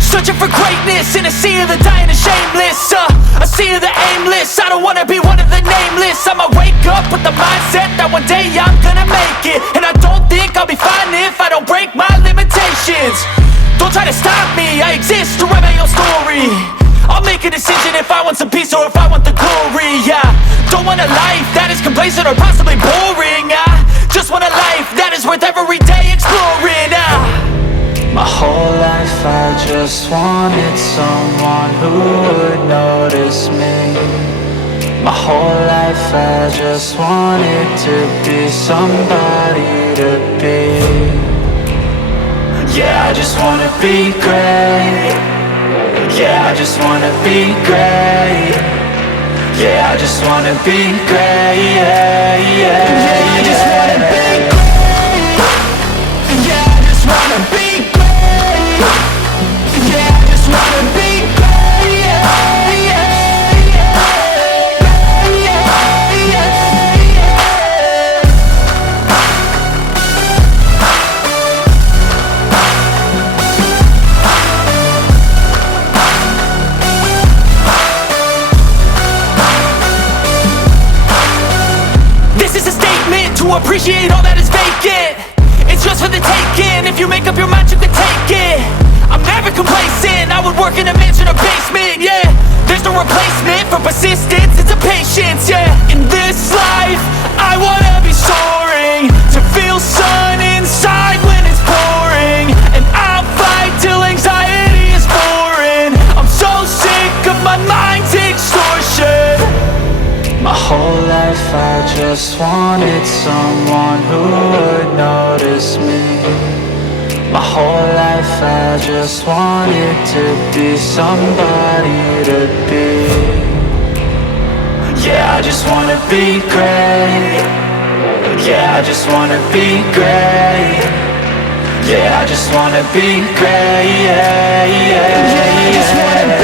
Searching for greatness in a sea of the dying and shameless, a sea of the aimless. I don't wanna be one of the nameless. I'ma wake up with the mindset that one day I'm gonna make it. And I don't think I'll be fine if I don't break my limitations. Don't try to stop me, I exist to write my own story. I'll make a decision if I want some peace or if I want the glory. Don't want a life that is complacent or possibly boring. I just want a life that is worth every day exploring. My whole life I just wanted someone who would notice me. My whole life I just wanted to be somebody to be. Yeah, I just wanna be great. Yeah, I just wanna be great. Yeah, I just wanna be great. Yeah, yeah, I just wanna be great. Yeah, I just wanna be great. Yeah, I just wanna be great. Yeah, yeah, yeah, yeah, yeah. This is a statement to appreciate all that is vacant. It's just for the taking. If you make up your mind, you can take it. I'm never complacent. I would work in a mansion or basement, yeah. There's no replacement for persistence, it's a patience, yeah. In this life, I wanna be soaring, to feel sun inside when it's pouring. And I'll fight till anxiety is foreign. I'm so sick of my mind's extortion. My whole life I just wanted someone who would notice me. My whole life I just wanted to be somebody to be. Yeah, I just wanna be great. Yeah, I just wanna be great. Yeah, I just wanna be great. Yeah, yeah, yeah, I just wanna be